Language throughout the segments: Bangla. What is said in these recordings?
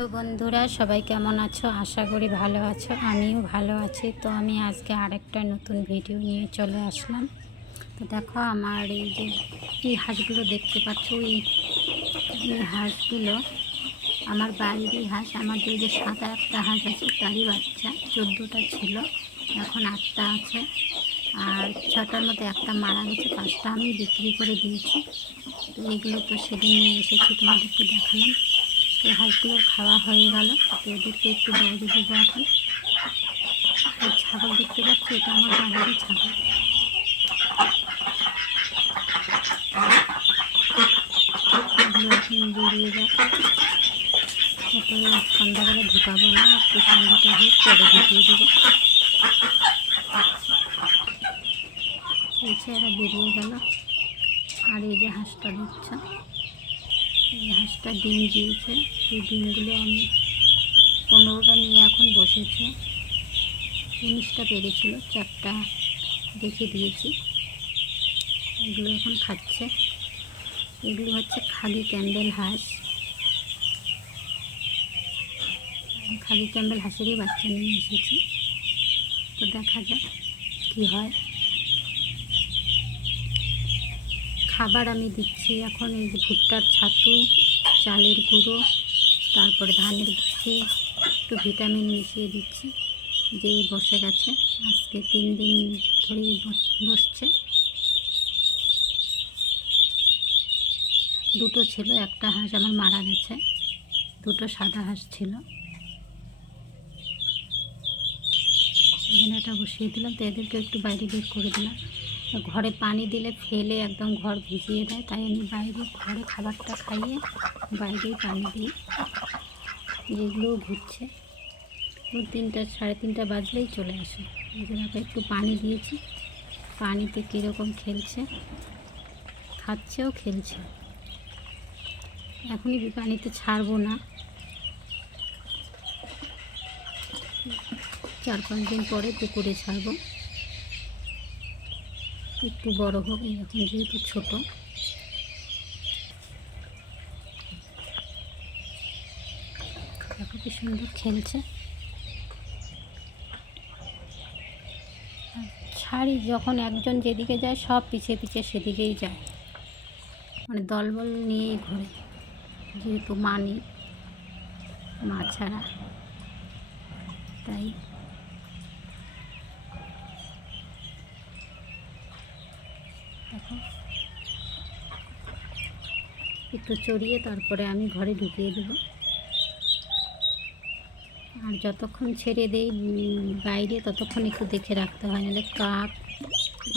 তো বন্ধুরা সবাই কেমন আছো? আশা করি ভালো আছো। আমিও ভালো আছি। তো আমি আজকে আরেকটা নতুন ভিডিও নিয়ে চলে আসলাম। তো দেখো আমার এই হাঁসগুলো দেখতে পাচ্ছ, এই হাঁসগুলো আমার বাড়িরই হাঁস। আমাদের যে সাদা একটা হাঁস আছে তারই বাচ্চা, 14টা ছিল, এখন 8টা আছে। আর 6টার মধ্যে একটা মারা গেছে, 5টা আমি বিক্রি করে দিয়েছি। তো এগুলো তো সেদিন নিয়ে এসেছি, তোমাদেরকে দেখালাম। তো হাঁসগুলোর খাওয়া হয়ে গেল। তো এদেরকে একটু বাইরে দেবো এখন। এই ছাগল দেখতে পাচ্ছি, এটা আমার বাড়িরই ছাগল। এগুলো এখন বেরিয়ে যায়। এত সন্ধ্যাবেলা ঢুকাবো না, একটু সন্ধ্যাটা হোক পরে ঢুকিয়ে দেবো। এরা বেরিয়ে গেল। আর এই যে হাঁসটা দিচ্ছ, এই হাঁসটা ডিম দিয়েছে। সেই ডিমগুলো আমি 15টা নিয়ে এখন বসেছে। 19টা পেরেছিল, 4টা রেখে দিয়েছি। এগুলো এখন খাচ্ছে। এগুলো হচ্ছে খালি ক্যাম্বেল হাঁস। খালি ক্যাম্বেল হাঁসেরই বাচ্চা নিয়ে এসেছি। তো দেখা যাক কী হয়। খাবার আমি দিচ্ছি এখন এই যে ভুট্টার ছাতু, চালের গুঁড়ো, তারপরে ধানের ভুসি, একটু ভিটামিন মিশিয়ে দিচ্ছি। যেই বসে গেছে, আজকে 3 দিন ধরেই বসছে। 2টো ছিল, একটা হাঁস আমার মারা গেছে। 2টো সাদা হাঁস ছিল। এখানে একটা বসিয়ে দিলাম। তো এদেরকে একটু বাইরে বের করে দিলাম। ঘরে পানি দিলে ফেলে একদম ঘর ভিজিয়ে দেয়, তাই আমি ঘরে খাবারটা খাইয়ে বাইরেই পানি দিই। যেগুলোও ঘুরছে, 3টা 3:30 বাজলেই চলে আসে। এগুলোকে একটু পানি দিয়েছি। পানিতে কীরকম খেলছে, খাচ্ছেও খেলছে। এখনই পানিতে ছাড়বো না, 4-5 দিন পরে পুকুরে ছাড়বো। একটু বড় হোক, এখন যেহেতু ছোটো। দেখো কি সুন্দর খেলছে। ছাড়ি যখন একজন যেদিকে যায় সব পিছিয়ে পিছিয়ে সেদিকেই যায়, মানে দলবল নিয়েই ঘোরে। যেহেতু মানি মা ছাড়া, তাই দেখো একটু চড়িয়ে তারপরে আমি ঘরে ঢুকিয়ে দেবো। আর যতক্ষণ ছেড়ে দেই বাইরে, ততক্ষণ একটু দেখে রাখতে হয়, নাহলে কাক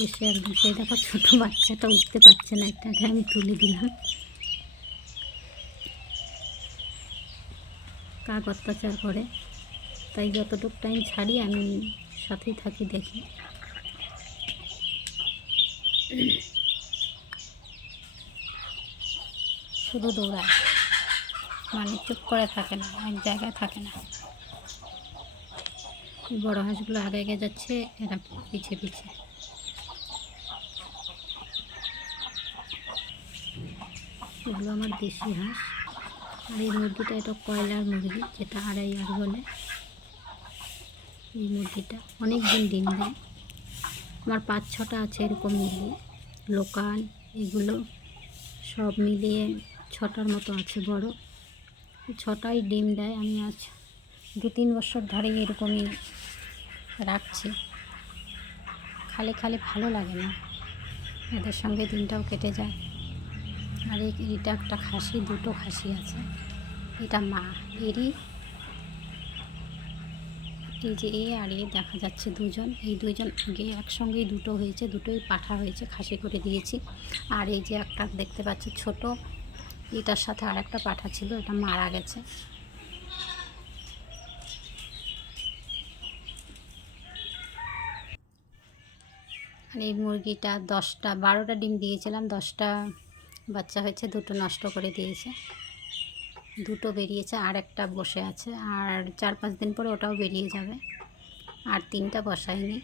এসে একদম, সেই দেখো ছোটো বাচ্চাটা উঠতে পারছে না, একটাকে আমি তুলে দিলাম। কাক অত্যাচার করে, তাই যতটুকু টাইম ছাড়ি আমি সাথেই থাকি, দেখি। শুধু দৌড়ায়, মানে চুপ করে থাকে না, এক জায়গায় থাকে না। বড় হাঁসগুলো আগে আগে যাচ্ছে, এরা পিছে পিছে। এগুলো আমার দেশি হাঁস। আর এই মুরগিটা, এটা কয়লার মুরগি, যেটা আড়াই বলে। এই মুরগিটা অনেক দিন ডিম দেয়। আমার 5-6টা আছে এরকম মুরগি, লোকাল। এগুলো সব মিলিয়ে 6টার মতো আছে বড়। 6টাই ডিম দেয়। আমি আজ 2-3 বছর ধরেই এরকমই রাখছি। খালি খালি ভালো লাগে না, এদের সঙ্গে দিনটাও কেটে যায়। আর এইটা একটা খাসি, 2টো খাসি আছে। এটা মা, এরই এই যে আর দেখা যাচ্ছে দুজন। এই দুজন আগে একসঙ্গেই 2টো হয়েছে, 2টোই পাঠা হয়েছে, খাসি করে দিয়েছি। আর এই যে একটা দেখতে পাচ্ছি ছোট, এটার সাথে আর একটা পাঠা ছিল, এটা মারা গেছে। আর এই মুরগিটা 12টা ডিম দিয়েছিলাম, 10টা বাচ্চা হয়েছে, 2টো নষ্ট করে দিয়েছে। 2টো বেরিয়েছে, আর একটা বসে আছে। আর 4-5 দিন পরে ওটাও বেরিয়ে যাবে। আর 3টা বসাইনি।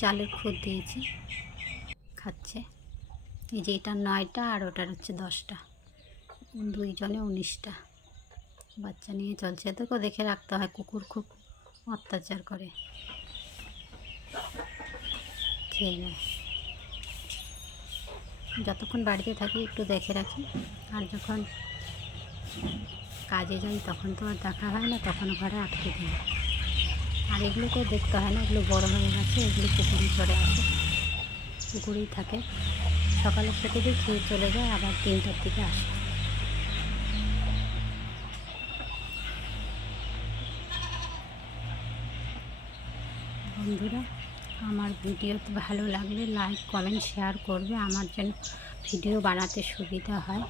চালের খুদ দিয়েছি, খাচ্ছে। এই যে এটা 9টা আর ওটার হচ্ছে 10টা, দুইজনে 19টা বাচ্চা নিয়ে চলছে। এদেরকেও দেখে রাখতে হয়, কুকুর খুব অত্যাচার করে, খেয়ে নেয়। যতক্ষণ বাড়িতে থাকি একটু দেখে রাখি, আর যখন কাজে যাই তখন তো আর দেখা হয় না, তখন ঘরে আটকে দিই। আর এগুলোকে দেখতে হয় না, এগুলো বড় হয়ে গেছে, এগুলো পুকুরে চড়ে আসে, পুকুরেই থাকে। সকালে খেতে দিয়ে খেয়ে চলে যায়, আবার 3টার দিকে আসে। বন্ধুরা, আমার ভিডিও ভালো লাগলে লাইক কমেন্ট শেয়ার করবে, আমার যেন ভিডিও বানাতে সুবিধা হয়।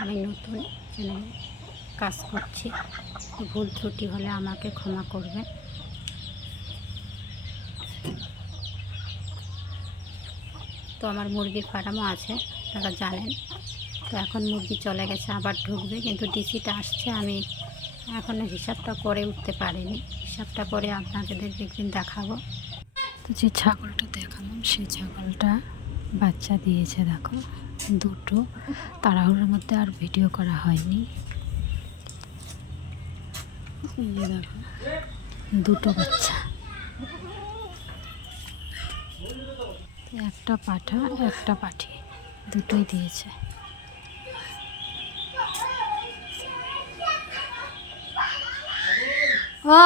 আমি নতুন চ্যানেলে কাজ করছি, ভুল ত্রুটি হলে আমাকে ক্ষমা করবে। তো আমার মুরগির ফার্মও আছে, আপনারা জানেন। তো এখন মুরগি চলে গেছে, আবার ঢুকবে, কিন্তু ডিসিটা আসছে, আমি এখনও হিসাবটা করে উঠতে পারিনি। হিসাবটা করে আপনাদের একদিন দেখাবো। তো যে ছাগলটা দেখালাম সেই ছাগলটা বাচ্চা দিয়েছে, দেখো 2টো। তাড়াহুড়োর মধ্যে আর ভিডিও করা হয়নি। এই যে দেখো 2টো বাচ্চা, একটা পাঠা একটা পাঠি, দুটোই দিয়েছে। ও